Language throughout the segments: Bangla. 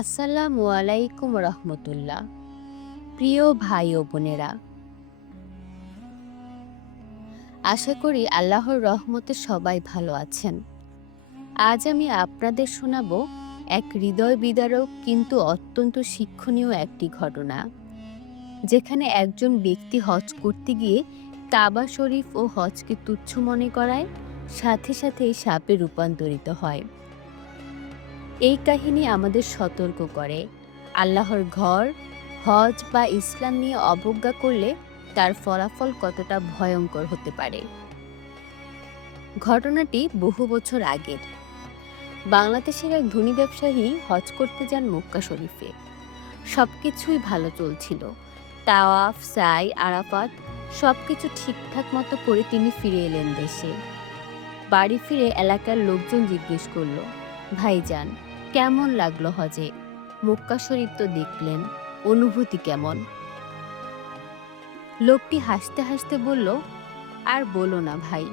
আসসালামু আলাইকুম রহমতুল্লাহ। প্রিয় ভাই ও বোনেরা, আশা করি আল্লাহর রহমতে সবাই ভালো আছেন। আজ আমি আপনাদের শোনাবো এক হৃদয় বিদারক কিন্তু অত্যন্ত শিক্ষণীয় একটি ঘটনা, যেখানে একজন ব্যক্তি হজ করতে গিয়ে কাবা শরীফ ও হজকে তুচ্ছ মনে করায়, সাথে সাথেই সাপে রূপান্তরিত হয়। এই কাহিনী আমাদের সতর্ক করে। আল্লাহর ঘর, হজ বা ইসলাম নিয়ে অবজ্ঞা করলে তার ফলাফল কতটা ভয়ঙ্কর হতে পারে। ঘটনাটি বহু বছর আগের। বাংলাদেশের এক ধনী ব্যবসায়ী হজ করতে যান মক্কা শরীফে। সব কিছুই ভালো চলছিল। তাওয়াফ, সাই, আরাফাত সব কিছু ঠিকঠাক মতো করে তিনি ফিরে এলেন দেশে। বাড়ি ফিরে এলাকার লোকজন জিজ্ঞেস করল ভাইজান, কেমন লাগল হজে? মক্কা শরীফ তো দেখলেন, অনুভূতি কেমন? লোকটি হাসতে হাসতে বলল, আর বলো না ভাই,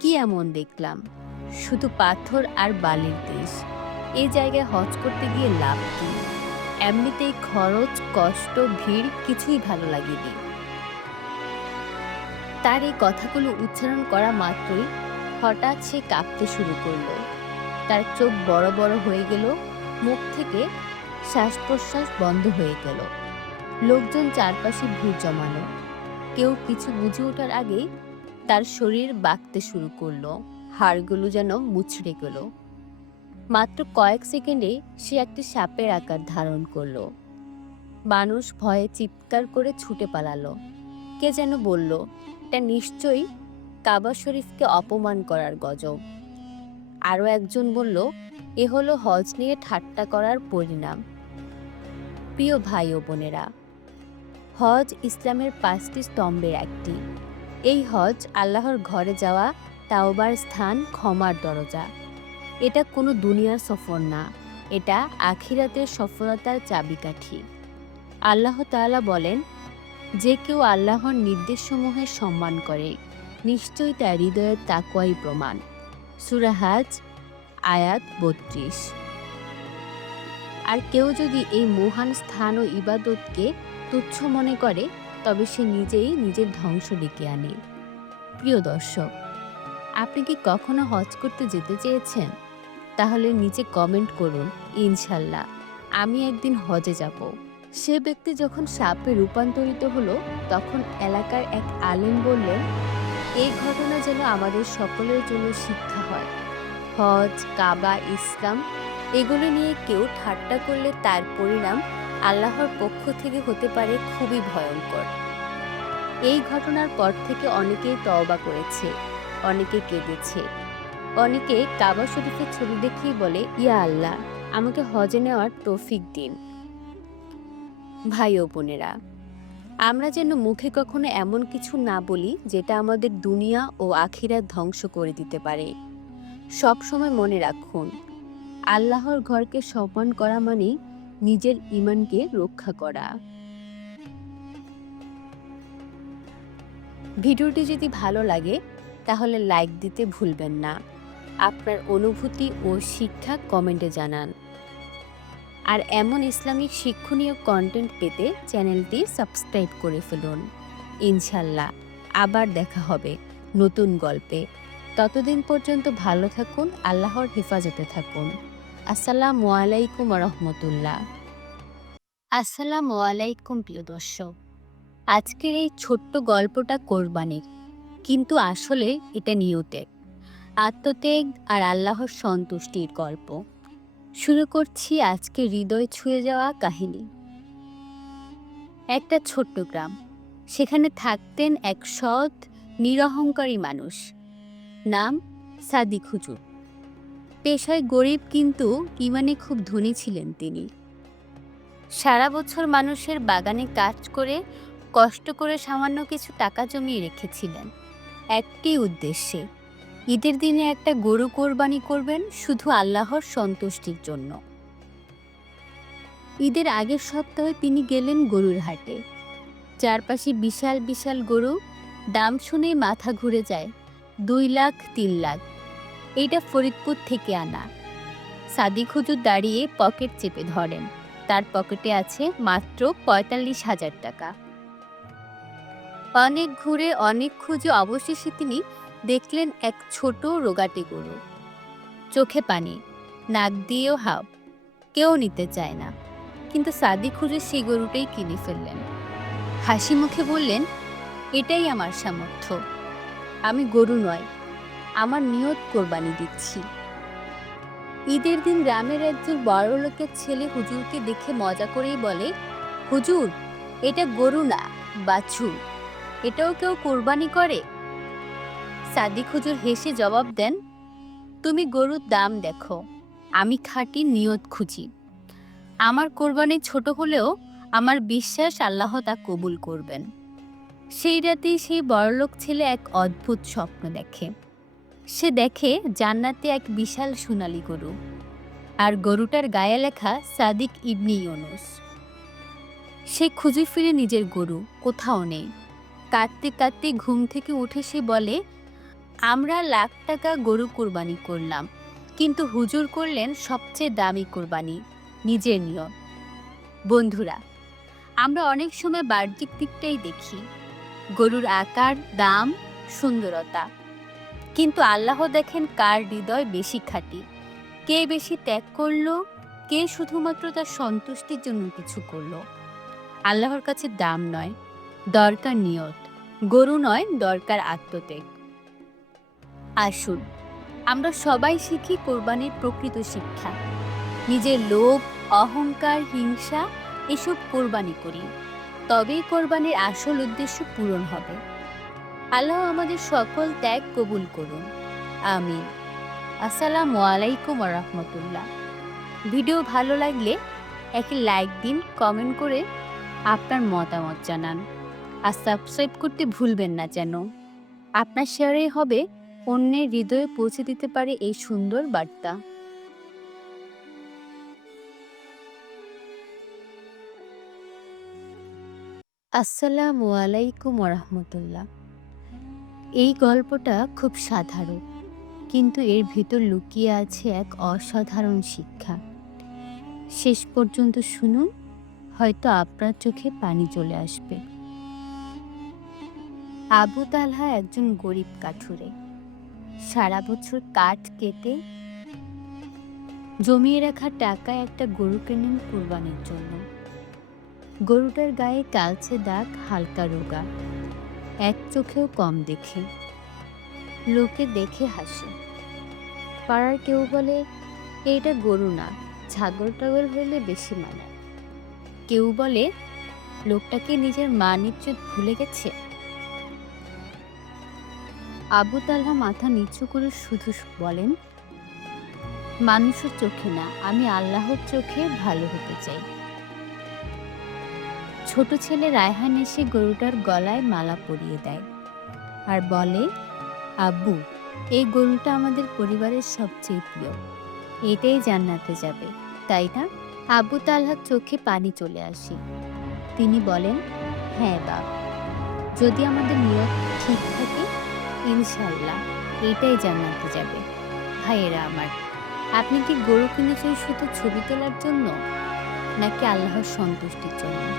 কি এমন দেখলাম? শুধু পাথর আর বালির দেশ। এই জায়গায় হজ করতে গিয়ে লাভ কি? এমনিতেই খরচ, কষ্ট, ভিড় কিছুই ভালো লাগেনি। তার এই কথাগুলো উচ্চারণ করা মাত্রই হঠাৎ সে কাঁপতে শুরু করল। তার চোখ বড় বড় হয়ে গেল, মুখ থেকে শ্বাস প্রশ্বাস বন্ধ হয়ে গেল। লোকজন চারপাশে ভিড় জমানো কেউ কিছু বুঝে ওঠার আগেই তার শরীর বাঁকতে শুরু করল, হাড়গুলো যেন মুচড়ে গেল। মাত্র কয়েক সেকেন্ডে সে একটি সাপের আকার ধারণ করল। মানুষ ভয়ে চিৎকার করে ছুটে পালালো। কে যেন বলল, এটা নিশ্চয়ই কাবা শরীফকে অপমান করার গজব। আরও একজন বলল, এ হলো হজ নিয়ে ঠাট্টা করার পরিণাম। প্রিয় ভাই ও বোনেরা, হজ ইসলামের পাঁচটি স্তম্ভের একটি। এই হজ আল্লাহর ঘরে যাওয়া তাওবার স্থান ক্ষমার দরজা। এটা কোনো দুনিয়ার সফর না, এটা আখিরাতের সফলতার চাবিকাঠি। আল্লাহ তাআলা বলেন, যে কেউ আল্লাহর নির্দেশসমূহের সম্মান করে, নিশ্চয়ই তার হৃদয়ের তাকুয়াই প্রমাণ। সুরাহাজ আয়াত বত্রিশ। আর কেউ যদি এই মহান স্থান ও ইবাদতকে তুচ্ছ মনে করে, তবে সে নিজেই নিজের ধ্বংস ডেকে আনে। প্রিয় দর্শক, আপনি কি কখনো হজ করতে যেতে চেয়েছেন? তাহলে নিচে কমেন্ট করুন ইনশাল্লাহ আমি একদিন হজে যাব। সে ব্যক্তি যখন সাপে রূপান্তরিত হলো, তখন এলাকার এক আলেম বললেন, এই ঘটনা যেন আমাদের সকলের জন্য শিক্ষা হয়। হজ, কাবা, ইসলাম, এগুলো নিয়ে কেউ ঠাট্টা করলে তার পরিণাম আল্লাহর পক্ষ থেকে হতে পারে খুবই ভয়ঙ্কর। এই ঘটনার পর থেকে অনেকেই তওবা করেছে, অনেকে কেঁদেছে। অনেকে কাবা শরীফের ছবি দেখেই বলে, ইয়া আল্লাহ, আমাকে হজে নেওয়ার তৌফিক দিন। ভাই ও বোনেরা আমরা যেন মুখে কখনো এমন কিছু না বলি যেটা আমাদের দুনিয়া ও আখিরা ধ্বংস করে দিতে পারে। সব সময় মনে রাখুন, আল্লাহর ঘরকে সম্মান করা মানে নিজের ইমানকে রক্ষা করা। ভিডিওটি যদি ভালো লাগে, তাহলে লাইক দিতে ভুলবেন না। আপনার অনুভূতি ও শিক্ষা কমেন্টে জানান। আর এমন ইসলামিক শিক্ষণীয় কন্টেন্ট পেতে চ্যানেলটি সাবস্ক্রাইব করে ফেলুন। ইনশাল্লাহ, আবার দেখা হবে নতুন গল্পে। ততদিন পর্যন্ত ভালো থাকুন, আল্লাহর হেফাজতে থাকুন। আসসালামু আলাইকুম রহমতুল্লাহ আসসালামু আলাইকুম প্রিয় দর্শক। আজকের এই ছোট্ট গল্পটা কোরবানির, কিন্তু আসলে এটা নিয়তের আত্মত্যাগ আর আল্লাহর সন্তুষ্টির গল্প। শুরু করছি আজকে হৃদয় ছুঁয়ে যাওয়া কাহিনী। একটা ছোট্ট গ্রাম। সেখানে থাকতেন এক সৎ, নিরহংকারী মানুষ। নাম সাদিক হুজুর। পেশায় গরিব কিন্তু ইমানে খুব ধনী ছিলেন তিনি। সারা বছর মানুষের বাগানে কাজ করে কষ্ট করে সামান্য কিছু টাকা জমিয়ে রেখেছিলেন। একটি উদ্দেশ্যে ঈদের দিনে একটা গরু কোরবানি করবেন শুধু আল্লাহর সন্তুষ্টির জন্য। ঈদের আগের সপ্তাহে তিনি গেলেন গরুর হাটে। চারপাশে বিশাল বিশাল গরু, দাম শুনে মাথা ঘুরে যায়, দুই লাখ, তিন লাখ। এইটা ফরিদপুর থেকে আনা। সাদিক হুজুর দাঁড়িয়ে পকেট চেপে ধরেন। তার পকেটে আছে মাত্র পঁয়তাল্লিশ হাজার টাকা। অনেক ঘুরে অনেক খুঁজে অবশেষে তিনি দেখলেন এক ছোট রোগাটে গরু। চোখে পানি, নাক দিয়েও হাব কেউ নিতে চায় না। কিন্তু সাদি খুঁজে সেই গরুটাই কিনে ফেললেন। হাসি মুখে বললেন, এটাই আমার সামর্থ্য। আমি গরু নয়, আমার নিয়ত কোরবানি দিচ্ছি। ঈদের দিন গ্রামের একজন বড় লোকের ছেলে হুজুরকে দেখে মজা করেই বলে, হুজুর, এটা গরু না, বাছুর। এটাও কেউ কোরবানি করে? সাদিক হুজুর হেসে জবাব দেন, তুমি গরুর দাম দেখো, আমি খাঁটি নিয়ত খুঁজি। আমার কোরবানি ছোট হলেও আমার বিশ্বাস আল্লাহ তা কবুল করবেন। সেই রাতেই সেই বড়লোক ছেলে এক অদ্ভুত স্বপ্ন দেখে। সে দেখে জান্নাতে এক বিশাল সোনালী গরু, আর গরুটার গায়ে লেখা সাদিক ইবনি ইউনুস। সে খুঁজে ফিরে নিজের গরু, কোথাও নেই। কাঁদতে কাঁদতে ঘুম থেকে উঠে সে বলে আমরা লাখ টাকা গরু কুরবানি করলাম, কিন্তু হুজুর করলেন সবচেয়ে দামি কুরবানি, নিজের নিয়ম বন্ধুরা, আমরা অনেক সময় বাহ্যিক দিকটাই দেখি। গরুর আকার, দাম, সুন্দরতা। কিন্তু আল্লাহ দেখেন কার হৃদয় বেশি খাঁটি, কে বেশি ত্যাগ করল, কে শুধুমাত্র তার সন্তুষ্টির জন্য কিছু করল। আল্লাহর কাছে দাম নয়, দরকার নিয়ত। গরু নয়, দরকার আত্মত্যাগ। আসুন। আমরা সবাই শিখি কোরবানির প্রকৃত শিক্ষা। নিজের লোভ, অহংকার, হিংসা এসব কোরবানি করি। তবেই কোরবানির আসল উদ্দেশ্য পূরণ হবে। আল্লাহ আমাদের সকল ত্যাগ কবুল করুন। আমিন। আসসালামু আলাইকুম রহমতুল্লাহ। ভিডিও ভালো লাগলে একে লাইক দিন, কমেন্ট করে আপনার মতামত জানান। আর সাবস্ক্রাইব করতে ভুলবেন না যেন। আপনার শেয়ারে হবে অন্যের হৃদয়ে পৌঁছে দিতে পারে এই সুন্দর বার্তা। আসসালামু আলাইকুম রহমতুল্লাহ এই গল্পটা খুব সাধারণ, কিন্তু এর ভিতর লুকিয়ে আছে এক অসাধারণ শিক্ষা। শেষ পর্যন্ত শুনুন, হয়তো আপনার চোখে পানি চলে আসবে। আবু তালহা একজন গরিব কাঠুরে। সারা বছর কাঠ কেটে জমিয়ে রাখা টাকা একটা গরু কেনেন কোরবানির জন্য। গরুটার গায়ে কালচে দাগ, হালকা রোগা। এক চোখেও কম দেখে। লোকে দেখে হাসে। পাড়ার কেউ বলে, এইটা গরু না, ছাগল টাগল হলে বেশি মানায়। কেউ বলে, লোকটাকে নিজের মান ইজ্জত ভুলে গেছে? আবু তালহা মাথা নিচু করে শুধু বলেন, মানুষের চোখে না, আমি আল্লাহর চোখে ভালো হতে চাই। ছোট ছেলে রায়হান এসে গরুটার গলায় মালা পরিয়ে দেয় আর বলে, আব্বু, এই গরুটা আমাদের পরিবারের সবচেয়ে প্রিয়। এটাই জান্নাতে যাবে, তাই না? আবু তালহার চোখে পানি চলে আসে। তিনি বলেন হ্যাঁ বাপ, যদি আমাদের নিয়ত ঠিক এটাই জান্নাতে যাবে। ভাইয়েরা আমার, আপনি কি গরু কিনেছেন শুধু ছবি তোলার জন্য, নাকি আল্লাহর সন্তুষ্টির জন্য?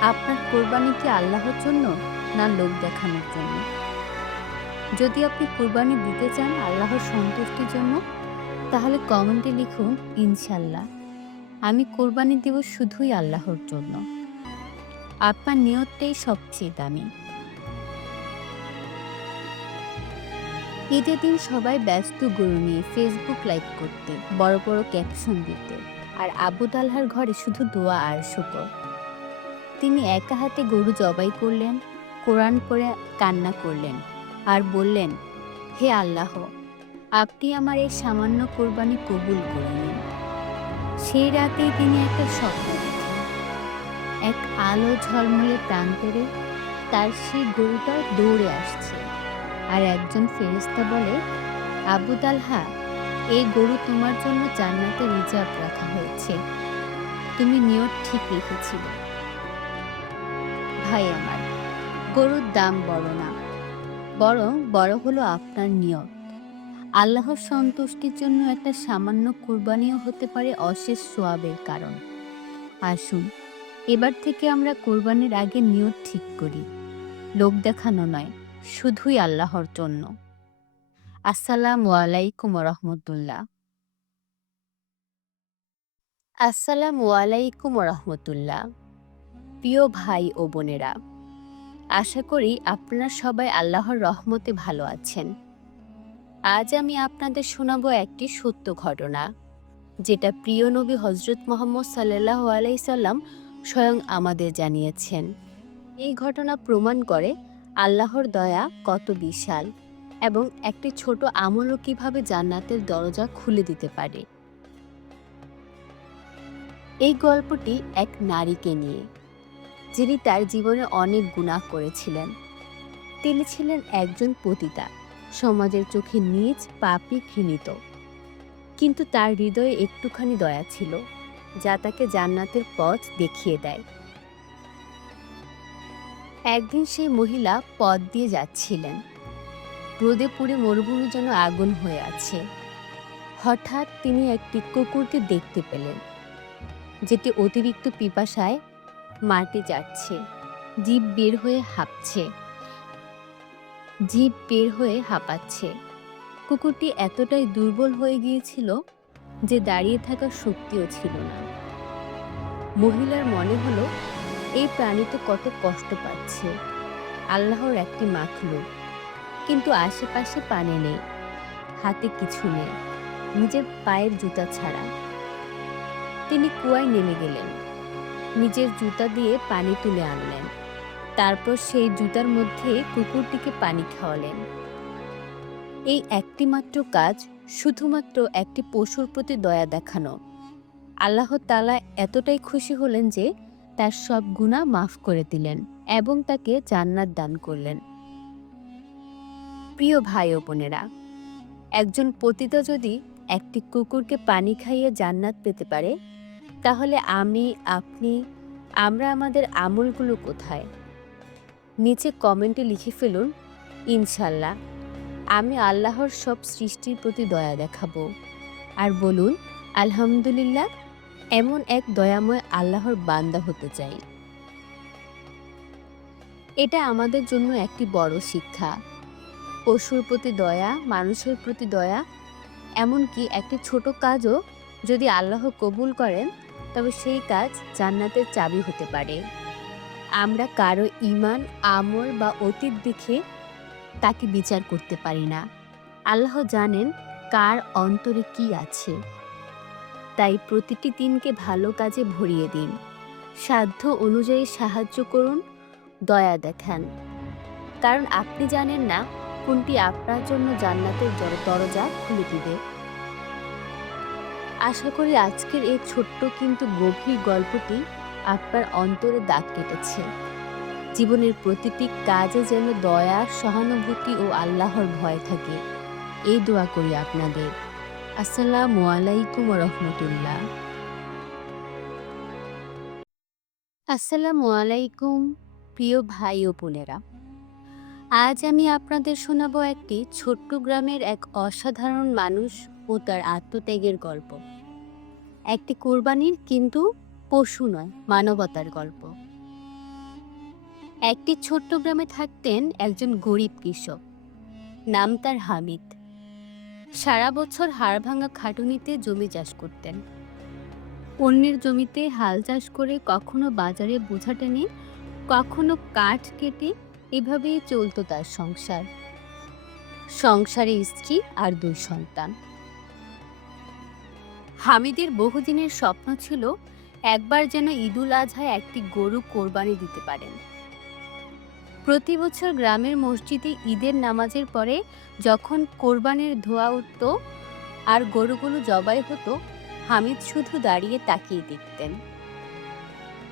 আপনার কোরবানি কি আল্লাহর জন্য, না লোক দেখানোর জন্য? যদি আপনি কোরবানি দিতে চান আল্লাহর সন্তুষ্টির জন্য, তাহলে কমেন্টে লিখুন ইনশাল্লাহ আমি কোরবানি দেব শুধুই আল্লাহর জন্য। আপনার নিয়তটাই সবচেয়ে দামি। ঈদের দিন সবাই ব্যস্ত গরু নিয়ে ফেসবুক লাইভ করতে বড় বড় ক্যাপশন দিতে আর আবু তালহার ঘরে শুধু দোয়া আর শুকর। তিনি একা হাতে গরু জবাই করলেন, কোরআন করে কান্না করলেন আর বললেন, হে আল্লাহ, আপনি আমার এই সামান্য কোরবানি কবুল করলেন সেই রাতেই তিনি একটা স্বপ্ন এক আলো ঝলমলে প্রান্তরে তার সেই গরুটা দৌড়ে আসছে। আর একজন ফেরেস্তা বলে, আবু তালহা, এই গরু তোমার জন্য জান্নাতে রিজার্ভ রাখা হয়েছে। তুমি নিয়ত ঠিক রেখেছিলে। ভাই আমার, গরুর দাম বড় না। বরং বড় হলো আপনার নিয়ত। আল্লাহর সন্তুষ্টির জন্য একটা সামান্য কোরবানিও হতে পারে অশেষ সোয়াবের কারণ। আসুন, এবার থেকে আমরা কোরবানির আগে নিয়ত ঠিক করি। লোক দেখানো নয়। শুধুই আল্লাহর জন্য। আসসালামু আলাইকুম রহমতুল্লাহ আসসালামু আলাইকুম রহমতুল্লাহ প্রিয় ভাই ও বোনেরা, আশা করি আপনারা সবাই আল্লাহর রহমতে ভালো আছেন। আজ আমি আপনাদের শোনাবো একটি সত্য ঘটনা, যেটা প্রিয় নবী হজরত মোহাম্মদ সাল্লাহ আলাইসাল্লাম স্বয়ং আমাদের জানিয়েছেন। এই ঘটনা প্রমাণ করে আল্লাহর দয়া কত বিশাল এবং একটি ছোট আমলও কীভাবে জান্নাতের দরজা খুলে দিতে পারে? এই গল্পটি এক নারীকে নিয়ে, যিনি তার জীবনে অনেক গুনাহ করেছিলেন। তিনি ছিলেন একজন পতিতা, সমাজের চোখে নিজ পাপি ঘৃণিত। কিন্তু তার হৃদয়ে একটুখানি দয়া ছিল, যা তাকে জান্নাতের পথ দেখিয়ে দেয়। একদিন সেই মহিলা পথ দিয়ে যাচ্ছিলেন। রোদে পুড়ে মরুভূমি যেন আগুন হয়ে আছে। হঠাৎ তিনি একটি কুকুরকে দেখতে পেলেন, যেটি অতিরিক্ত পিপাসায় মাটি যাচ্ছে জীব বের হয়ে হাঁপছে। জীব বের হয়ে হাঁপাচ্ছে। কুকুরটি এতটাই দুর্বল হয়ে গিয়েছিল যে দাঁড়িয়ে থাকার শক্তিও ছিল না। মহিলার মনে হলো এই প্রাণী তো কত কষ্ট পাচ্ছে। আল্লাহর একটি মাখলুক কিন্তু আশেপাশে পানি নেই, হাতে কিছু নেই, নিজের পায়ের জুতা ছাড়া। তিনি কুয়ায় নেমে গেলেন, নিজের জুতা দিয়ে পানি তুলে আনলেন, তারপর সেই জুতার মধ্যে কুকুরটিকে পানি খাওয়ালেন। এই একটি মাত্র কাজ শুধুমাত্র একটি পশুর প্রতি দয়া দেখানো। আল্লাহ তালা এতটাই খুশি হলেন যে তার সব গুণা মাফ করে দিলেন এবং তাকে জান্নাত দান করলেন। প্রিয় ভাই ও বোনেরা, একজন পতিতা যদি একটি কুকুরকে পানি খাইয়ে জান্নাত পেতে পারে, তাহলে আমি, আপনি, আমরা আমাদের আমলগুলো কোথায়? নিচে কমেন্টে লিখে ফেলুন ইনশাল্লাহ আমি আল্লাহর সব সৃষ্টির প্রতি দয়া দেখাবো। আর বলুন, আলহামদুলিল্লাহ এমন এক দয়াময় আল্লাহর বান্দা হতে চাই। এটা আমাদের জন্য একটি বড় শিক্ষা। পশুর প্রতি দয়া, মানুষের প্রতি দয়া, এমনকি একটি ছোট কাজও যদি আল্লাহ কবুল করেন, তবে সেই কাজ জান্নাতের চাবি হতে পারে। আমরা কারও ইমান আমল বা অতীত দেখে তাকে বিচার করতে পারি না। আল্লাহ জানেন কার অন্তরে কি আছে। তাই প্রতিটি দিনকে ভালো কাজে ভরিয়ে দিন। সাধ্য অনুযায়ী সাহায্য করুন, দয়া দেখান। কারণ আপনি জানেন না কোনটি আপনার জন্য জান্নাতের দর- দরজা খুলে দিবে। আশা করি আজকের এই ছোট্ট কিন্তু গভীর গল্পটি আপনার অন্তরে দাগ কেটেছে। জীবনের প্রতিটি কাজে যেন দয়া, সহানুভূতি ও আল্লাহর ভয় থাকে। এই দোয়া করি আপনাদের। আসসালামু আলাইকুম রহমতুল্লাহ আসসালামু আলাইকুম প্রিয় ভাই ও বোনেরা। আজ আমি আপনাদের শোনাবো একটি ছোট্ট গ্রামের এক অসাধারণ মানুষ ও তার আত্মত্যাগের গল্প। একটি কোরবানির কিন্তু পশু নয়, মানবতার গল্প। একটি ছোট্ট গ্রামে থাকতেন একজন গরিব কৃষক। নাম তার হামিদ। সারা বছর হাড়ভাঙা খাটুনিতে জমি চাষ করতেন। অন্যের জমিতে হাল চাষ করে কখনো বাজারে বোঝা টেনে কখনো কাঠ কেটে এভাবেই চলতো তার সংসার। সংসারে স্ত্রী আর দুই সন্তান। হামিদের বহুদিনের স্বপ্ন ছিল একবার যেন ঈদুল আজহায় একটি গরু কোরবানি দিতে পারেন। প্রতি বছর গ্রামের মসজিদে ঈদের নামাজের পরে যখন কোরবানের ধোয়া উঠত আর গরুগুলো জবাই হতো, হামিদ শুধু দাঁড়িয়ে তাকিয়ে দেখতেন।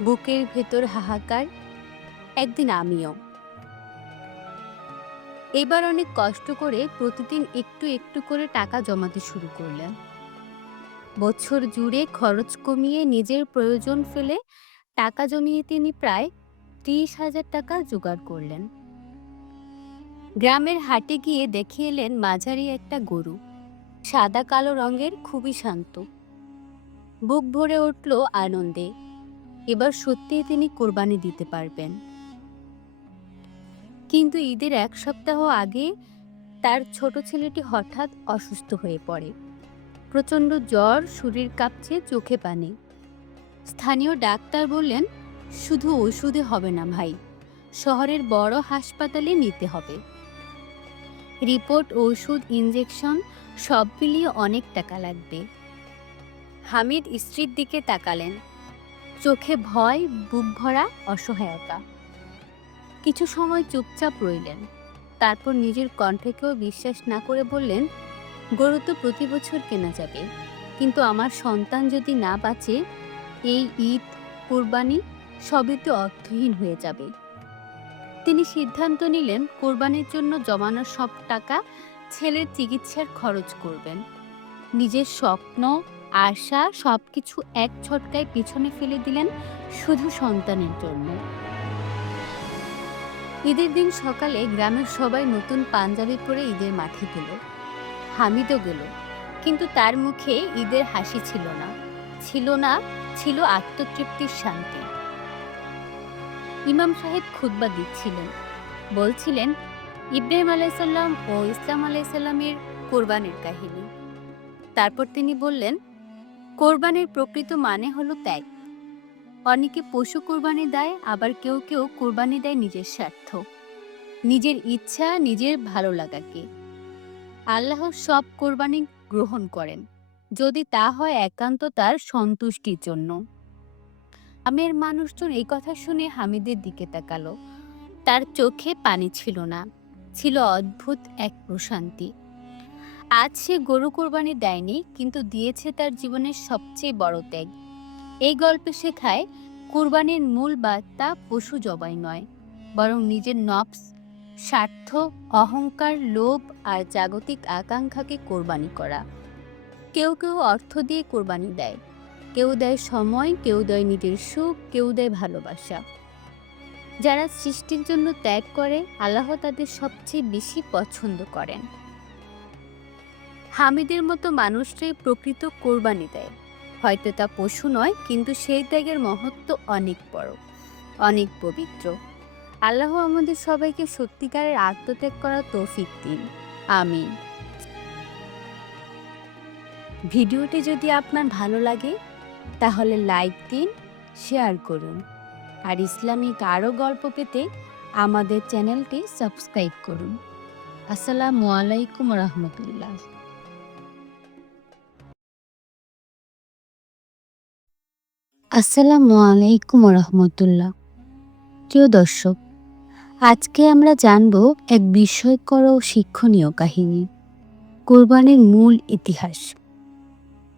বুকের ভেতর হাহাকার, একদিন আমিও। এবার অনেক কষ্ট করে প্রতিদিন একটু একটু করে টাকা জমাতে শুরু করলেন। বছর জুড়ে খরচ কমিয়ে নিজের প্রয়োজন ফেলে টাকা জমিয়ে তিনি প্রায় ত্রিশ হাজার টাকা জোগাড় করলেন। গ্রামের হাটে গিয়ে দেখে এলেন মাঝারি একটা গরু। সাদা কালো রঙের, খুবই শান্ত। বুক ভরে উঠল আনন্দে। এবার সত্যিই তিনি কোরবানি দিতে পারবেন। কিন্তু ঈদের এক সপ্তাহ আগে তার ছোট ছেলেটি হঠাৎ অসুস্থ হয়ে পড়ে। প্রচণ্ড জ্বর, শরীর কাঁপছে, চোখে পানি। স্থানীয় ডাক্তার বললেন শুধু ওষুধে হবে না ভাই, শহরের বড় হাসপাতালে নিতে হবে। রিপোর্ট, ওষুধ ইঞ্জেকশন সব মিলিয়ে অনেক টাকা লাগবে। হামিদ স্ত্রীর দিকে তাকালেন। চোখে ভয়, বুক ভরা, অসহায়তা। কিছু সময় চুপচাপ রইলেন। তারপর নিজের কণ্ঠকেও বিশ্বাস না করে বললেন, গরু তো প্রতি বছর কেনা যাবে, কিন্তু আমার সন্তান যদি না বাঁচে, এই ঈদ, কোরবানি সবই তো অর্থহীন হয়ে যাবে। তিনি সিদ্ধান্ত নিলেন কোরবানির জন্য জমানো সব টাকা ছেলের চিকিৎসার খরচ করবেন। নিজের স্বপ্ন, আশা সবকিছু এক ছটকায় পিছনে ফেলে দিলেন শুধু সন্তানের জন্য। ঈদের দিন সকালে গ্রামের সবাই নতুন পাঞ্জাবি পরে ঈদের মাঠে গেল। হামিদও গেল। কিন্তু তার মুখে ঈদের হাসি ছিল না। ছিল না, ছিল আত্মতৃপ্তির শান্তি। ইমাম সাহেব খুতবা দিচ্ছিলেন। বলছিলেন, ইব্রাহিম আলাইসাল্লাম ও ইসলাম আলাইসাল্লামের কোরবানির কাহিনী। তারপর তিনি বললেন, কোরবানির প্রকৃত মানে হলো ত্যাগ। অনেকে পশু কোরবানি দেয়, আবার কেউ কেউ কোরবানি দেয় নিজের স্বার্থ, নিজের ইচ্ছা, নিজের ভালো লাগাকে। আল্লাহ সব কোরবানি গ্রহণ করেন। যদি তা হয় একান্ত তার সন্তুষ্টির জন্য। আমের মানুষজন এই কথা শুনে হামিদের দিকে তাকালো। তার চোখে পানি ছিল না, ছিল অদ্ভুত এক প্রশান্তি। আজ সে গরু কোরবানি দেয়নি, কিন্তু দিয়েছে তার জীবনের সবচেয়ে বড় ত্যাগ। এই গল্পে শেখায় কোরবানির মূল বার্তা পশু জবাই নয়, বরং নিজের নফস, স্বার্থ, অহংকার, লোভ আর জাগতিক আকাঙ্ক্ষাকে কোরবানি করা। কেউ কেউ অর্থ দিয়ে কোরবানি দেয়। কেউ দেয় সময়, কেউ দেয় নিজের সুখ, কেউ দেয় ভালোবাসা। যারা সৃষ্টির জন্য ত্যাগ করে, আল্লাহ তাদের সবচেয়ে বেশি পছন্দ করেন। হামিদের মতো মানুষরাই প্রকৃত কোরবানি দেয়। হয়তো তা পশু নয়, কিন্তু সেই ত্যাগের মহত্ব অনেক বড়, অনেক পবিত্র। আল্লাহ আমাদের সবাইকে সত্যিকারের আত্মত্যাগ করার তৌফিক দিন। আমিন। ভিডিওটি যদি আপনার ভালো লাগে তাহলে লাইক দিন শেয়ার করুন। আর ইসলামিক আরও গল্প পেতে আমাদের চ্যানেলটি সাবস্ক্রাইব করুন। আসসালামু আলাইকুম রহমতুল্লাহ। আসসালামু আলাইকুম রহমতুল্লাহ। প্রিয় দর্শক, আজকে আমরা জানব এক বিস্ময়কর ও শিক্ষণীয় কাহিনী, কোরবানির মূল ইতিহাস।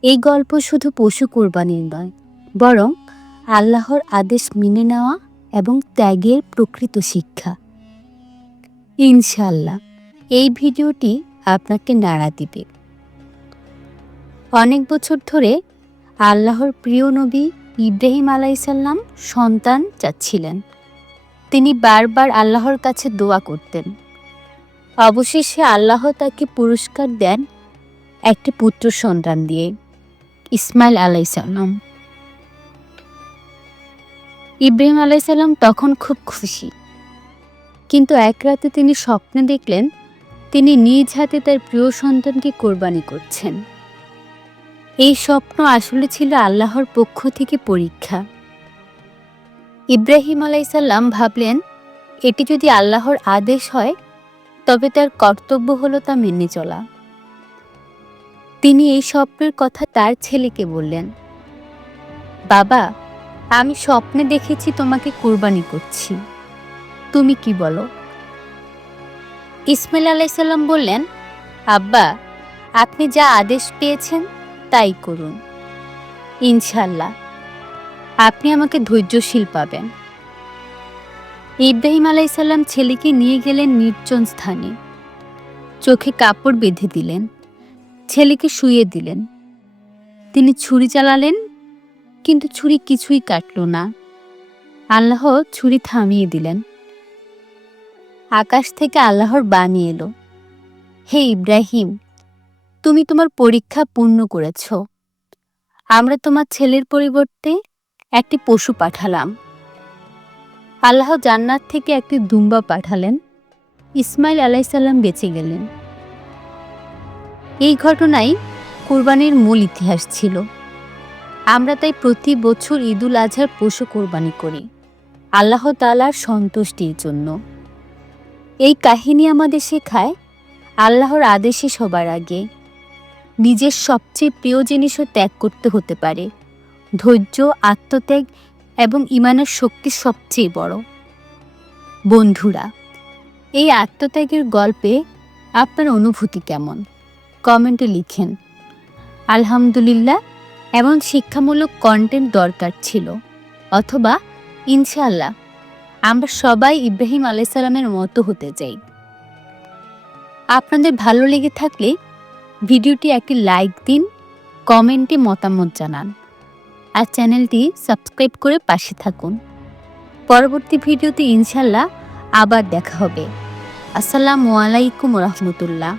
এই গল্প শুধু পশু কোরবানির নয়, বরং আল্লাহর আদেশ মেনে নেওয়া এবং ত্যাগের প্রকৃত শিক্ষা। ইনশাল্লাহ এই ভিডিওটি আপনাকে নাড়া দিবে। অনেক বছর ধরে আল্লাহর প্রিয় নবী ইব্রাহিম আলাইসাল্লাম সন্তান চাচ্ছিলেন। তিনি বারবার আল্লাহর কাছে দোয়া করতেন। অবশেষে আল্লাহ তাকে পুরস্কার দেন একটি পুত্র সন্তান দিয়ে। ইসমাইল আলাইসাল্লাম। ইব্রাহিম আলাইসাল্লাম তখন খুব খুশি। কিন্তু এক রাতে তিনি স্বপ্নে দেখলেন, তিনি নিজ হাতে তার প্রিয় সন্তানকে কোরবানি করছেন। এই স্বপ্ন আসলে ছিল আল্লাহর পক্ষ থেকে পরীক্ষা। ইব্রাহিম আলাইসাল্লাম ভাবলেন, এটি যদি আল্লাহর আদেশ হয়, তবে তার কর্তব্য হলো তা মেনে চলা। তিনি এই স্বপ্নের কথা তার ছেলেকে বললেন, বাবা, আমি স্বপ্নে দেখেছি তোমাকে কুরবানি করছি। তুমি কি বলো? ইসমাইল আলাইসাল্লাম বললেন, আব্বা, আপনি যা আদেশ পেয়েছেন তাই করুন। ইনশাল্লাহ আপনি আমাকে ধৈর্যশীল পাবেন। ইব্রাহিম আলাইসাল্লাম ছেলেকে নিয়ে গেলেন নির্জন স্থানে। চোখে কাপড় বেঁধে দিলেন। ছেলেকে শুয়ে দিলেন। তিনি ছুরি চালালেন, কিন্তু ছুরি কিছুই কাটল না। আল্লাহ ছুরি থামিয়ে দিলেন। আকাশ থেকে আল্লাহর বাণী এলো, হে ইব্রাহিম, তুমি তোমার পরীক্ষা পূর্ণ করেছ। আমরা তোমার ছেলের পরিবর্তে একটি পশু পাঠালাম। আল্লাহ জান্নাত থেকে একটি দুম্বা পাঠালেন। ইসমাইল আলাইসাল্লাম বেঁচে গেলেন। এই ঘটনাই কোরবানির মূল ইতিহাস ছিল। আমরা তাই প্রতি বছর ঈদুল আজহার পশু কোরবানি করি। আল্লাহ তালার সন্তুষ্টির জন্য। এই কাহিনী আমাদের শেখায় আল্লাহর আদেশে সবার আগে নিজের সবচেয়ে প্রিয় জিনিসও ত্যাগ করতে হতে পারে। ধৈর্য, আত্মত্যাগ এবং ইমানের শক্তি সবচেয়ে বড়। বন্ধুরা, এই আত্মত্যাগের গল্পে আপনার অনুভূতি কেমন? কমেন্টে লিখেন, আলহামদুলিল্লাহ, এমন শিক্ষামূলক কন্টেন্ট দরকার ছিল। অথবা, ইনশাআল্লাহ, আমরা সবাই ইব্রাহিম আলাইসাল্লামের মতো হতে চাই। আপনাদের ভালো লেগে থাকলে ভিডিওটি একটি লাইক দিন, কমেন্টে মতামত জানান। আর চ্যানেলটি সাবস্ক্রাইব করে পাশে থাকুন। পরবর্তী ভিডিওতে ইনশাল্লাহ আবার দেখা হবে। আসসালামু আলাইকুম রহমতুল্লাহ।